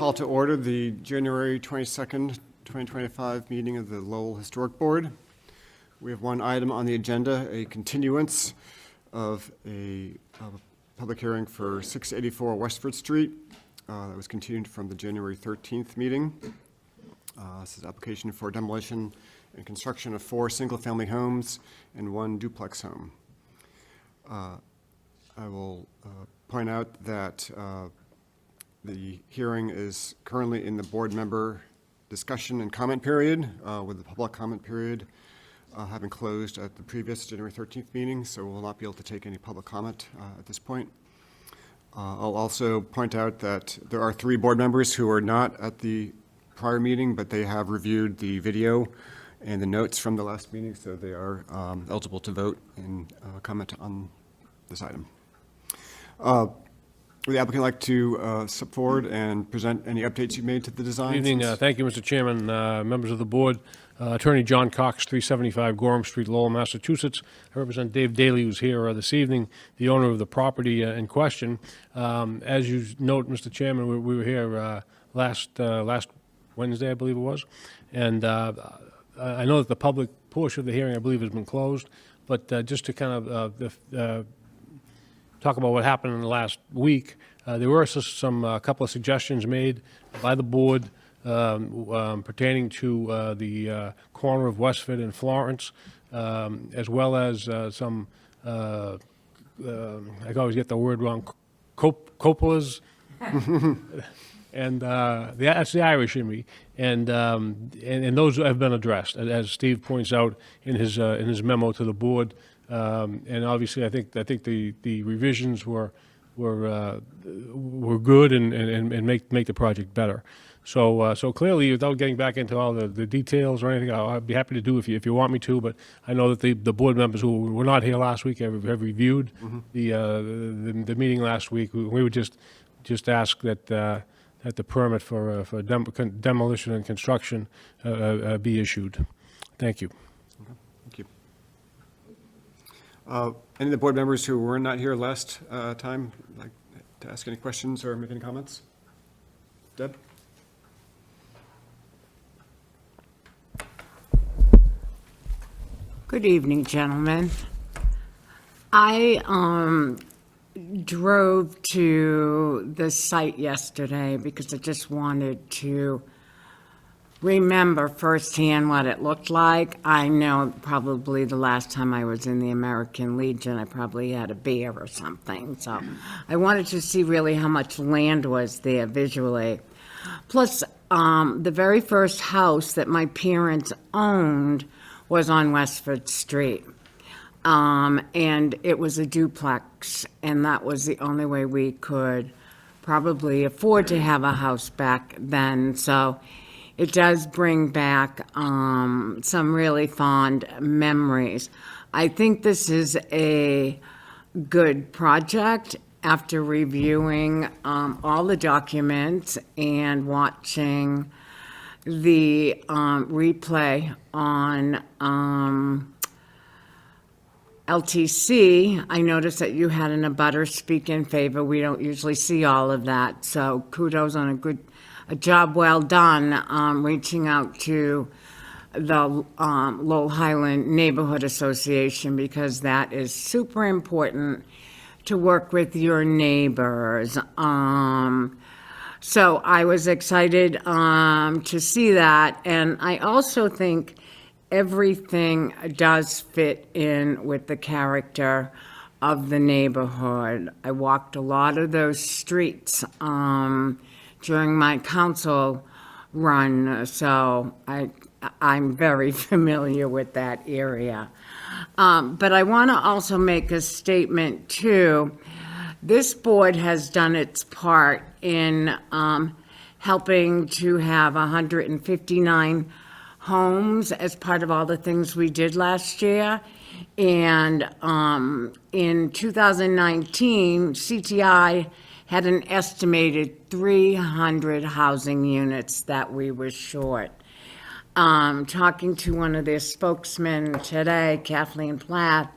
call to order the January 22nd, 2025 meeting of the Lowell Historic Board. We have one item on the agenda, a continuance of a public hearing for 684 Westford Street. That was continued from the January 13th meeting. This is an application for demolition and construction of 4 single-family homes and 1 duplex home. I will point out that the hearing is currently in the board member discussion and comment period, with the public comment period having closed at the previous January 13th meeting, so we'll not be able to take any public comment at this point. I'll also point out that there are 3 board members who are not at the prior meeting, but they have reviewed the video and the notes from the last meeting, so they are eligible to vote and comment on this item. Would the applicant like to step forward and present any updates you made to the design? Good evening. Thank you, Mr. Chairman, members of the board. Attorney John Cox, 375 Gorham Street, Lowell, Massachusetts. I represent Dave Daly, who's here this evening, the owner of the property in question. As you note, Mr. Chairman, we were here last Wednesday, I believe it was, and I know that the public portion of the hearing, I believe, has been closed, but just to kind of talk about what happened in the last week, there were a couple of suggestions made by the board pertaining to the corner of Westford and Florence, as well as some, I always get the word wrong, cupolas, and that's the Irish in me, and those have been addressed, as Steve points out in his memo to the board. And obviously, I think the revisions were good and make the project better. So clearly, without getting back into all the details or anything, I'd be happy to do if you want me to. But I know that the board members who were not here last week have reviewed the meeting last week. We would just ask that the permit for demolition and construction be issued. Thank you. Thank you. Any of the board members who were not here last time like to ask any questions or make any comments? Deb? Good evening, gentlemen. I drove to the site yesterday because I just wanted to remember firsthand what it looked like. I know probably the last time I was in the American Legion, I probably had a beer or something. So I wanted to see really how much land was there visually. Plus, the very first house that my parents owned was on Westford Street. And it was a duplex, and that was the only way we could probably afford to have a house back then. So it does bring back some really fond memories. I think this is a good project after reviewing all the documents and watching the replay on LTC. I noticed that you had an abutter speak in favor. We don't usually see all of that, so kudos on a job well done reaching out to the Lowell Highland Neighborhood Association, because that is super important to work with your neighbors. So I was excited to see that, and I also think everything does fit in with the character of the neighborhood. I walked a lot of those streets during my council run, so I'm very familiar with that area. But I want to also make a statement too. This board has done its part in helping to have 159 homes as part of all the things we did last year. And in 2019, CTI had an estimated 300 housing units that we were short. Talking to one of their spokesmen today, Kathleen Platt,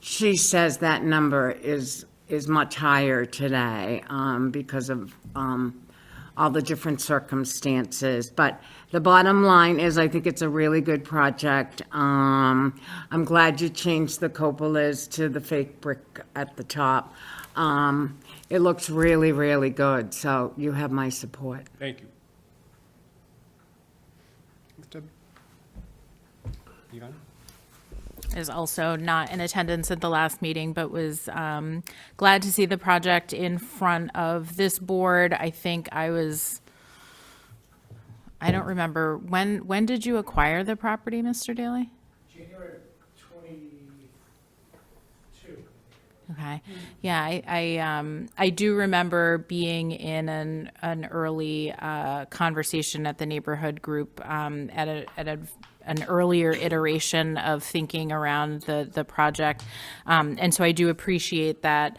she says that number is much higher today because of all the different circumstances. But the bottom line is, I think it's a really good project. I'm glad you changed the cupolas to the fake brick at the top. It looks really, really good, so you have my support. Thank you. Thanks, Deb. Yvonne? Is also not in attendance at the last meeting, but was glad to see the project in front of this board. I think I don't remember, when did you acquire the property, Mr. Daly? January of 22. Okay, yeah, I do remember being in an early conversation at the neighborhood group at an earlier iteration of thinking around the project, and so I do appreciate that.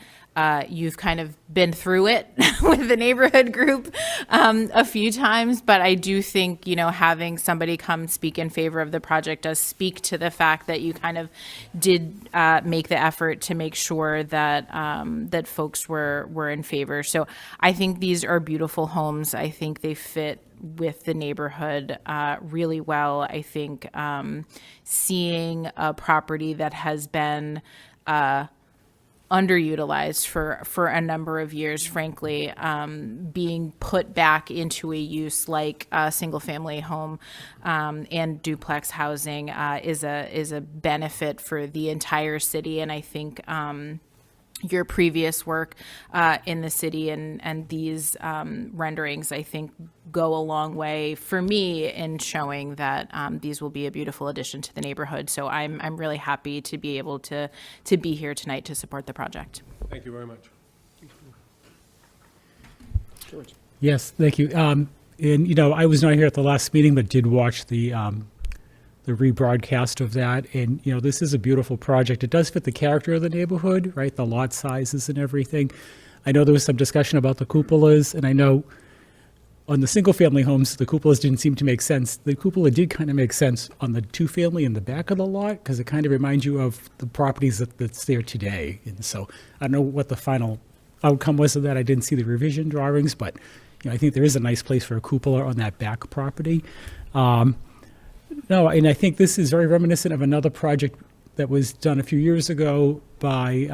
You've kind of been through it with the neighborhood group a few times, but I do think, having somebody come speak in favor of the project does speak to the fact that you kind of did make the effort to make sure that that folks were in favor. So I think these are beautiful homes. I think they fit with the neighborhood really well. I think seeing a property that has been underutilized for a number of years, frankly, being put back into a use like a single-family home and duplex housing is a benefit for the entire city. And I think your previous work in the city and these renderings, I think, go a long way for me in showing that these will be a beautiful addition to the neighborhood. So I'm really happy to be able to be here tonight to support the project. Thank you very much. George? Yes, thank you. And, I was not here at the last meeting, but did watch the rebroadcast of that. And, this is a beautiful project. It does fit the character of the neighborhood, right? The lot sizes and everything. I know there was some discussion about the cupolas, and I know on the single-family homes, the cupolas didn't seem to make sense. The cupola did kind of make sense on the two-family in the back of the lot, because it kind of reminds you of the properties that's there today. And so I don't know what the final outcome was of that. I didn't see the revision drawings, but I think there is a nice place for a cupola on that back property. No, and I think this is very reminiscent of another project that was done a few years ago by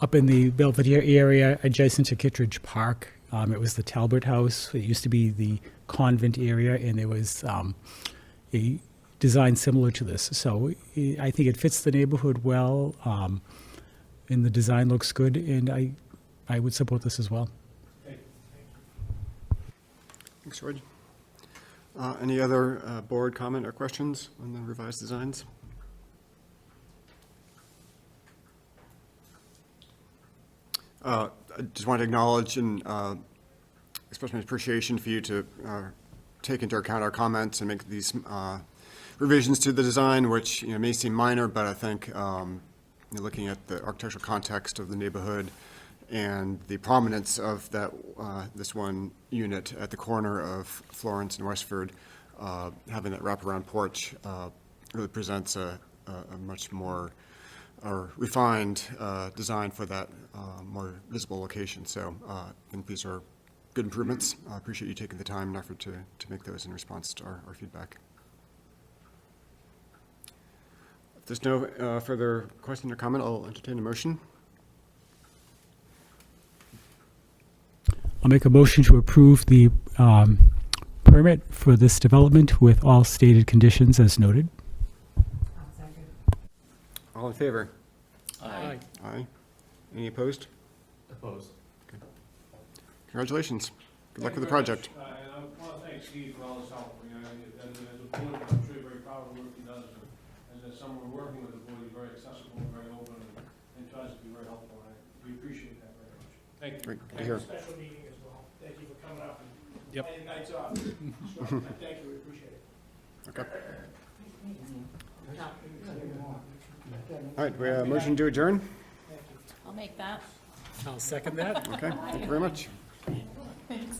up in the Belvedere area adjacent to Kittredge Park. It was the Talbot House. It used to be the convent area, and there was a design similar to this. So I think it fits the neighborhood well, and the design looks good, and I would support this as well. Thanks, George. Any other board comment or questions on the revised designs? I just want to acknowledge and express my appreciation for you to take into account our comments and make these revisions to the design, which may seem minor, but I think looking at the architectural context of the neighborhood and the prominence of that this one unit at the corner of Florence and Westford, having that wraparound porch really presents a much more refined design for that more visible location. So I think these are good improvements. I appreciate you taking the time and effort to make those in response to our feedback. If there's no further question or comment, I'll entertain a motion. I'll make a motion to approve the permit for this development with all stated conditions as noted. All in favor? Aye. Aye. Any opposed? Opposed. Congratulations. Good luck with the project. And I want to thank Steve for all his help. As a board, I'm sure you're very proud of the work he does. And as someone working with the board, he's very accessible, very open, and tries to be very helpful. We appreciate that very much. Thank you. Great, good to hear. Special meeting as well. Thank you for coming up and Yep. playing nights off. So, thank you, we appreciate it. Okay. All right, we have a motion to adjourn. I'll make that. I'll second that. Okay, thank you very much. Thanks.